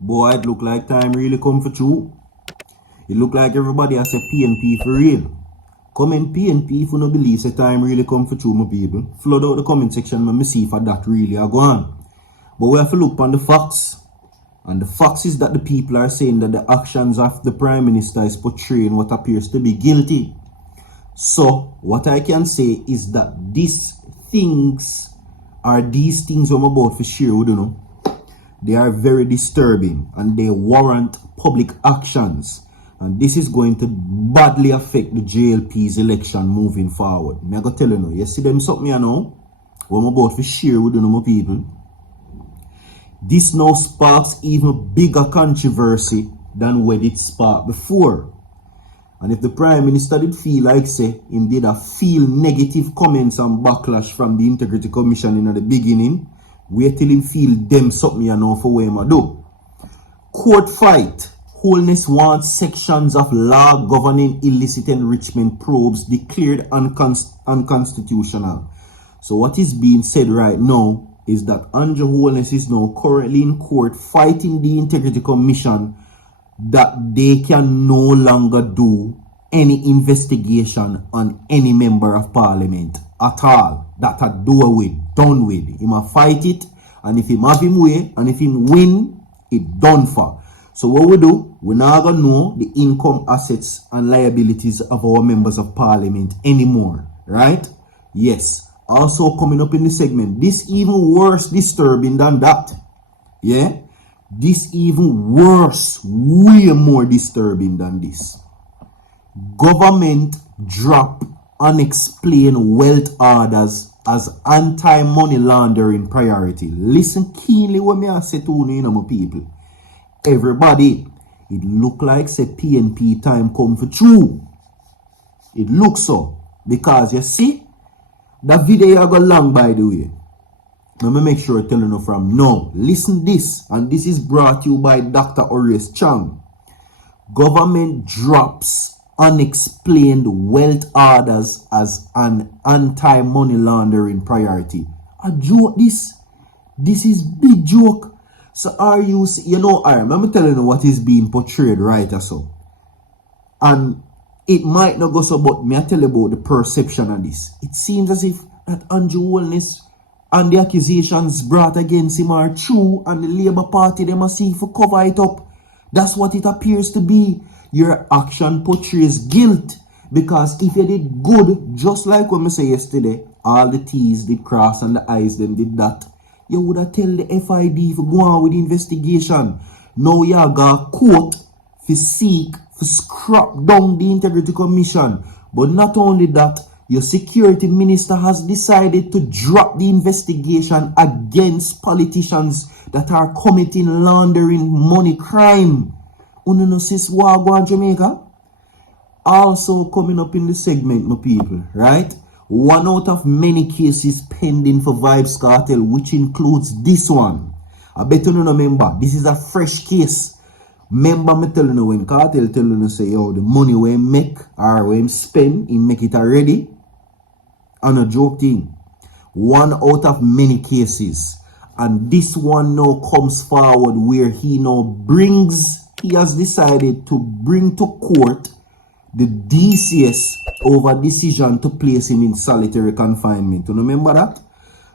Boy, it look like time really come for true. It look like everybody has a PNP for real. Comment PNP if you no believe the time really come for true, my people. Flood out the comment section and me see for that really are gone. But we have to look on the facts. And the facts is that the people are saying that the actions of the Prime Minister is portraying what appears to be guilty. So, what I can say is that these things I'm about to share with you, they are very disturbing and they warrant public actions. And this is going to badly affect the JLP's election moving forward. I'm going to tell you, you see them something you know, what I'm about to share with you, my people. This now sparks even bigger controversy than when it sparked before. And if the Prime Minister did feel like, say, indeed a feel negative comments and backlash from the Integrity Commission in the beginning, wait till him feel them something you know for what him do. Court fight. Holness wants sections of law governing illicit enrichment probes declared unconstitutional. So what is being said right now is that Andrew Holness is now currently in court fighting the Integrity Commission that they can no longer do any investigation on any member of parliament at all. That are done with. He must fight it, and if he have him way, and if him win, it done for. So what we do, we're not gonna know the income, assets, and liabilities of our members of parliament anymore, right? Yes. Also coming up in the segment, this even worse disturbing than that. Yeah? This even worse, way more disturbing than this. Government drop unexplained wealth orders as anti-money laundering priority. Listen keenly what me I say to you, my people. Everybody, it look like say PNP time come for true. It looks so. Because you see, that video I got long by the way. Let me make sure I tell you from now. Listen this, and this is brought to you by Dr. Horace Chang. Government drops unexplained wealth orders as an anti-money laundering priority. A joke this? This is big joke. So are you know, let me tell you what is being portrayed right or so. And it might not go so, but me I tell you about the perception of this. It seems as if that Andrew Holness and the accusations brought against him are true, and the Labour Party they must see for cover it up. That's what it appears to be. Your action portrays guilt, because if you did good, just like what I said yesterday, all the T's did cross and the I's them did that, you would have tell the FID for go on with the investigation. Now you got court for seek for scrap down the Integrity Commission. But not only that, your security minister has decided to drop the investigation against politicians that are committing laundering money crime. Unonosis Wagwan Jamaica. Also coming up in the segment, my people, right? One out of many cases pending for Vybz Kartel, which includes this one. I bet you don't remember, this is a fresh case. Remember me telling you when Cartel telling you say, yo, the money we make or we spend, he make it already. And a joke thing. One out of many cases. And this one now comes forward where he has decided to bring to court the DCS over decision to place him in solitary confinement. You remember that?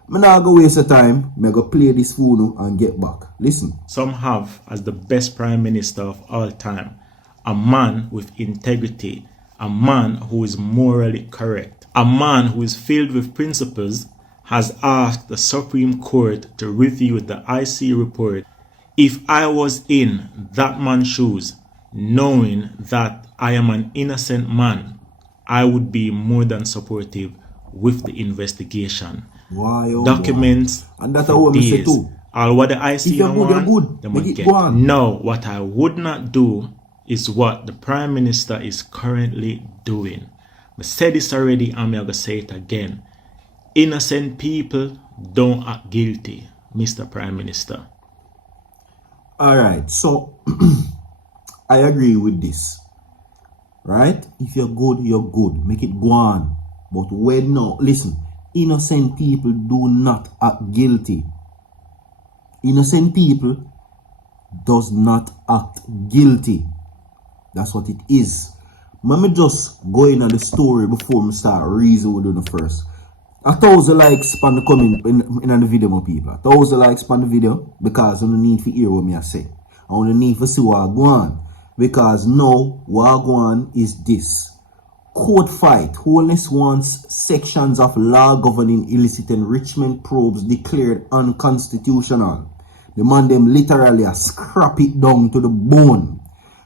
I'm not going to waste the time. I'm going to play this phone and get back. Listen. Some have as the best prime minister of all time, a man with integrity, a man who is morally correct, a man who is filled with principles, has asked the Supreme Court to review the IC report. If I was in that man's shoes, knowing that I am an innocent man, I would be more than supportive with the investigation. Wow, documents and that's what we say too. All what the IC want, them will get. No, what I would not do is what the Prime Minister is currently doing. I said this already and I'm going to say it again. Innocent people don't act guilty, Mr. Prime Minister. Alright, so I agree with this. Right? If you're good, you're good. Make it go on. But when no, listen, innocent people do not act guilty. Innocent people does not act guilty. That's what it is. Let me just go in on the story before I start reason with you first. 1,000 likes on the comment in the video, my people. 1,000 likes on the video because I don't need to hear what me I say. I only need to see what I go on. Because now what I go on is this. Court fight. Holness wants sections of law governing illicit enrichment probes declared unconstitutional. The man them literally scrap it down to the bone.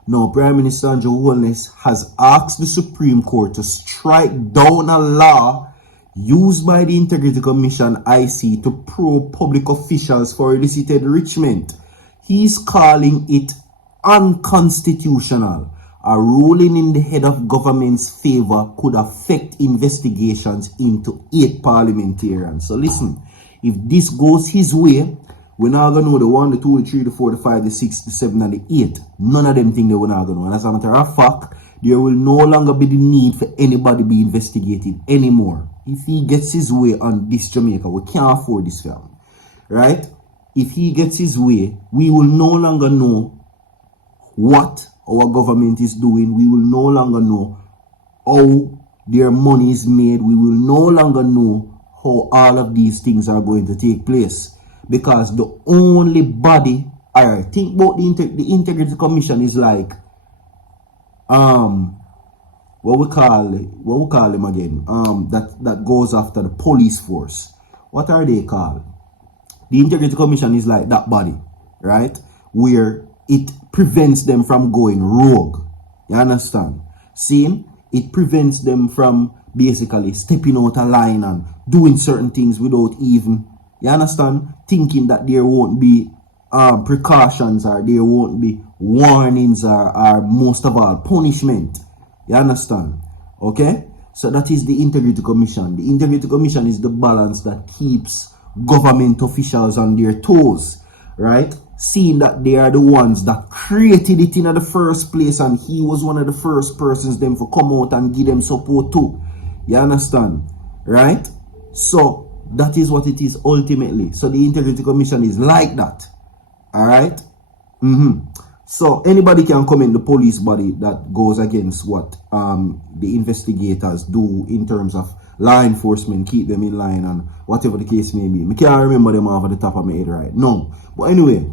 Now, Prime Minister Andrew Holness has asked the Supreme Court to strike down a law used by the Integrity Commission IC to probe public officials for illicit enrichment. He's calling it unconstitutional. A ruling in the head of government's favor could affect investigations into 8 parliamentarians. So listen, if this goes his way, we're not going to know the 1, the 2, the 3, the 4, the 5, the 6, the 7, and the 8. None of them think that we're not going to know. And as a matter of fact, there will no longer be the need for anybody to be investigated anymore. If he gets his way on this Jamaica, we can't afford this film. Right? If he gets his way, we will no longer know what our government is doing. We will no longer know how their money is made. We will no longer know how all of these things are going to take place. Because the only body, alright, think about the Integrity Commission is like what we call them again, that goes after the police force. What are they called? The Integrity Commission is like that body, right? Where it prevents them from going rogue. You understand? See? It prevents them from basically stepping out of line and doing certain things without even, you understand, thinking that there won't be precautions or there won't be warnings or most of all punishment. You understand? Okay? So that is the Integrity Commission. The Integrity Commission is the balance that keeps government officials on their toes, right? Seeing that they are the ones that created it in the first place, and he was one of the first persons them for come out and give them support too. You understand? Right? So that is what it is ultimately. So the Integrity Commission is like that. Alright? So anybody can come in the police body that goes against what the investigators do in terms of law enforcement, keep them in line and whatever the case may be. I can't remember them off the top of my head right now. But anyway,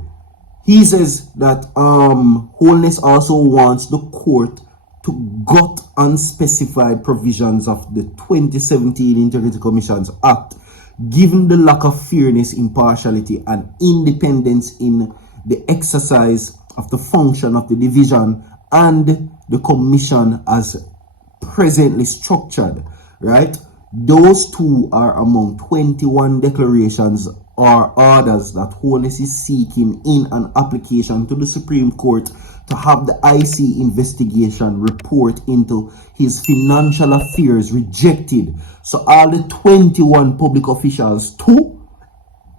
he says that Holness also wants the court to gut unspecified provisions of the 2017 Integrity Commissions Act, given the lack of fairness, impartiality, and independence in the exercise of the function of the division and the commission as presently structured, right? Those two are among 21 declarations or orders that Holness is seeking in an application to the Supreme Court to have the IC investigation report into his financial affairs rejected. So all the 21 public officials too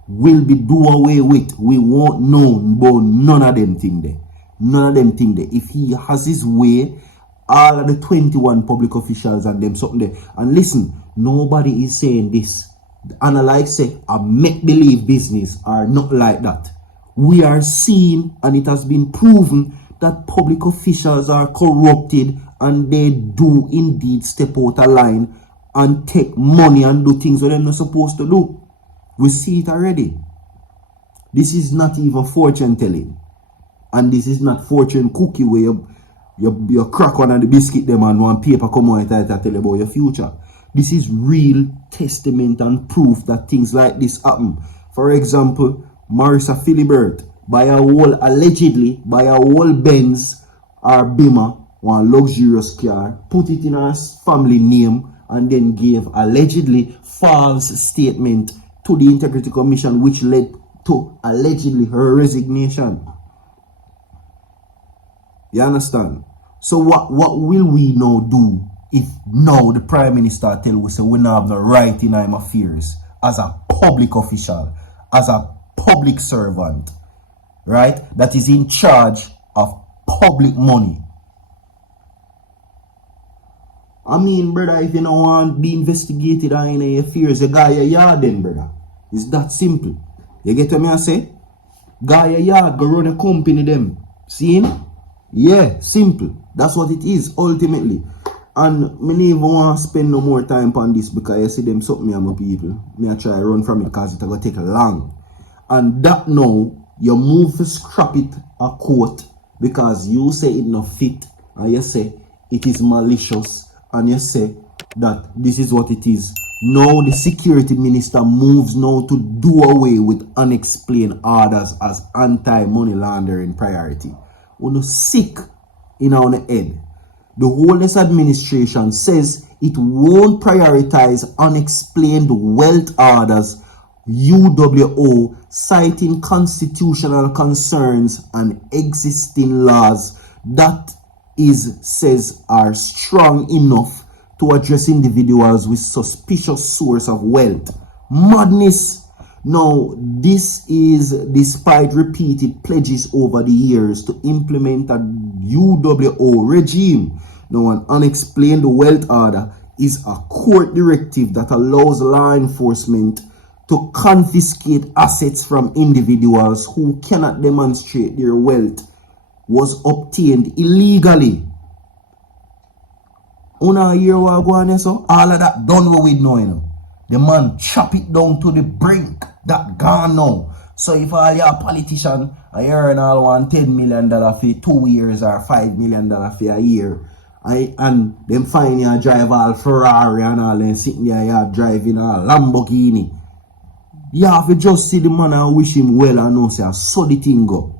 will be do away with. We won't know about none of them thing there. None of them thing there. If he has his way, all of the 21 public officials and them something there. And listen, nobody is saying this. And like say, a make-believe business are not like that. We are seeing, and it has been proven, that public officials are corrupted and they do indeed step out of line and take money and do things that they're not supposed to do. We see it already. This is not even fortune telling. And this is not fortune cookie where you crack one of the biscuit them and one paper come out and tell you about your future. This is real testament and proof that things like this happen. For example, Marissa Philibert allegedly buy a whole Benz or Beamer, one luxurious car, put it in her family name, and then gave allegedly false statement to the Integrity Commission, which led to allegedly her resignation. You understand? So what will we now do if now the Prime Minister tell us we don't have the right in our affairs as a public official, as a public servant, right, that is in charge of public money? I mean, brother, if you don't want to be investigated in your affairs, you got your yard then, brother. It's that simple. You get what me I say? Guy a yard, go run a company them. See? Yeah, simple. That's what it is, ultimately. And me never want to spend no more time on this because you see them something me and my people. Me I try run from it because it's going to take long. And that now, you move to scrap it a quote because you say it no fit. And you say it is malicious. And you say that this is what it is. Now the security minister moves now to do away with unexplained orders as anti-money laundering priority. Uno sick in our head. The Holness administration says it won't prioritize unexplained wealth orders, UWO, citing constitutional concerns and existing laws that says are strong enough to address individuals with suspicious source of wealth. Madness. Now, this is despite repeated pledges over the years to implement a UWO regime. Now, an unexplained wealth order is a court directive that allows law enforcement to confiscate assets from individuals who cannot demonstrate their wealth was obtained illegally. Una year what go on so all of that done with now, you know. The man chop it down to the brink. That gone now. So if all your politician are earn all $10 million for 2 years or $5 million for a year, and them find you drive all Ferrari and all and sitting there you driving a Lamborghini, you have to just see the man and wish him well and know say so the thing go.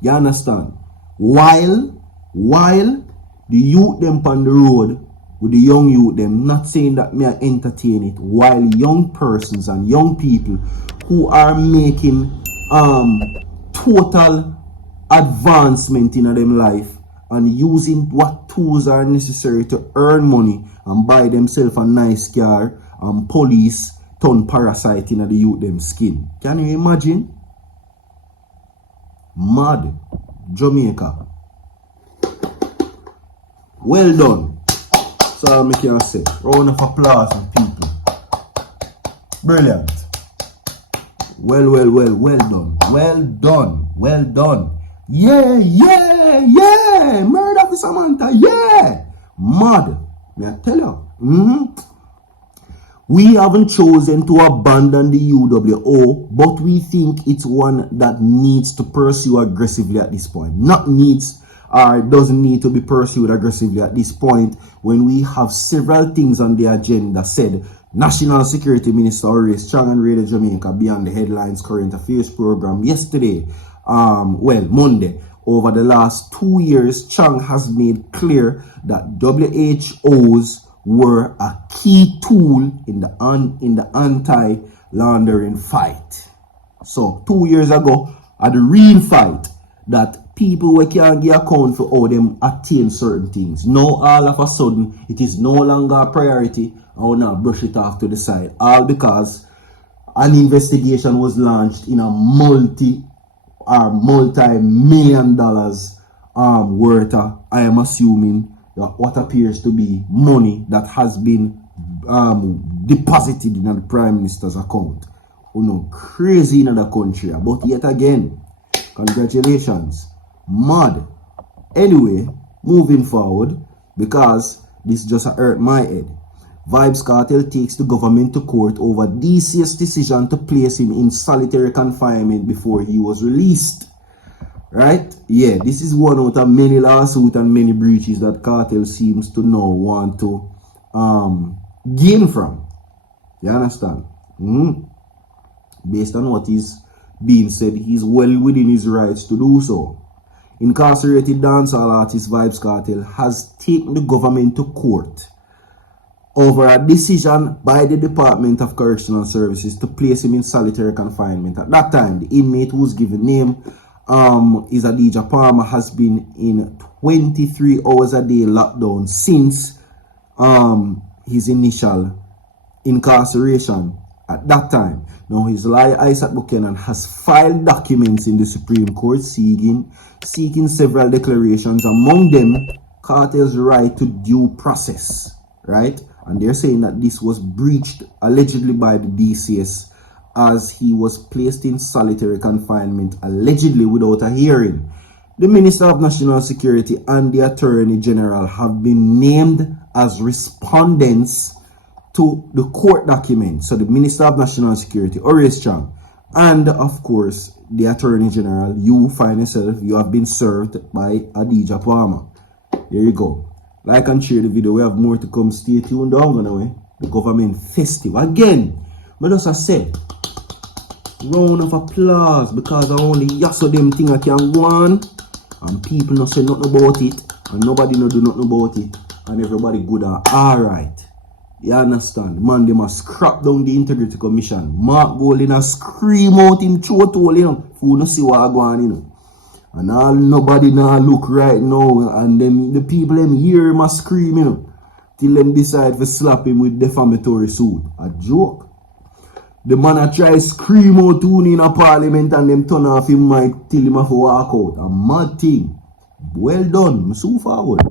You understand? While the youth them on the road with the young youth them, not saying that me I entertain it, while young persons and young people who are making total advancement in them life and using what tools are necessary to earn money and buy themselves a nice car and police turn parasite in the youth them skin. Can you imagine? Mad. Jamaica. Well done. That's all I can say. Round of applause for people. Brilliant. Well done. Well done. Yeah. Murder for Samantha. Yeah. Mad. May I tell you? We haven't chosen to abandon the UWO, but we think it's one that needs to pursue aggressively at this point. Not needs or doesn't need to be pursued aggressively at this point when we have several things on the agenda, said National Security Minister Horace, Chang and Radio Jamaica beyond the headlines current affairs program yesterday, Monday. Over the last 2 years, Chang has made clear that WHOs were a key tool in the anti-laundering fight. So 2 years ago, at the real fight, that people we can't give account for how them attain certain things. Now all of a sudden, it is no longer a priority. I will not brush it off to the side. All because an investigation was launched in a multi-million dollars worth of, I am assuming, what appears to be money that has been deposited in the Prime Minister's account. You know, crazy in the country. But yet again, congratulations. Mad. Anyway, moving forward, because this just hurt my head. Vybz Kartel takes the government to court over DC's decision to place him in solitary confinement before he was released. Right? Yeah, this is one out of many lawsuits and many breaches that Cartel seems to now want to gain from. You understand? Based on what is being said, he's well within his rights to do so. Incarcerated dancehall artist Vybz Kartel has taken the government to court over a decision by the Department of Correctional Services to place him in solitary confinement. At that time, the inmate whose given name is Adija Palmer has been in 23 hours a day lockdown since his initial incarceration at that time. Now his lawyer Isaac Buchanan has filed documents in the Supreme Court seeking several declarations, among them Cartel's right to due process, right? And they're saying that this was breached allegedly by the DCS as he was placed in solitary confinement allegedly without a hearing. The Minister of National Security and the Attorney General have been named as respondents to the court document. So the Minister of National Security, Horace Chang, and of course the Attorney General, you find yourself, you have been served by Adidja Palmer. There you go. Like and share the video. We have more to come. Stay tuned. I'm gonna way the government festive again. But as I said, round of applause because I only yasso them thing I can go on, and people not say nothing about it, and nobody not do nothing about it, and everybody good and alright. You understand? Man, they must scrap down the Integrity Commission. Mark Golding a scream out him throat hole, you know. Who no see what I go on, you know. And all nobody now look right now, and them the people them hear him a scream, you know, till them decide to slap him with defamatory suit. A joke. The man a try scream out to in a parliament and them turn off him mic till him have to walk out. A mad thing. Well done. So forward.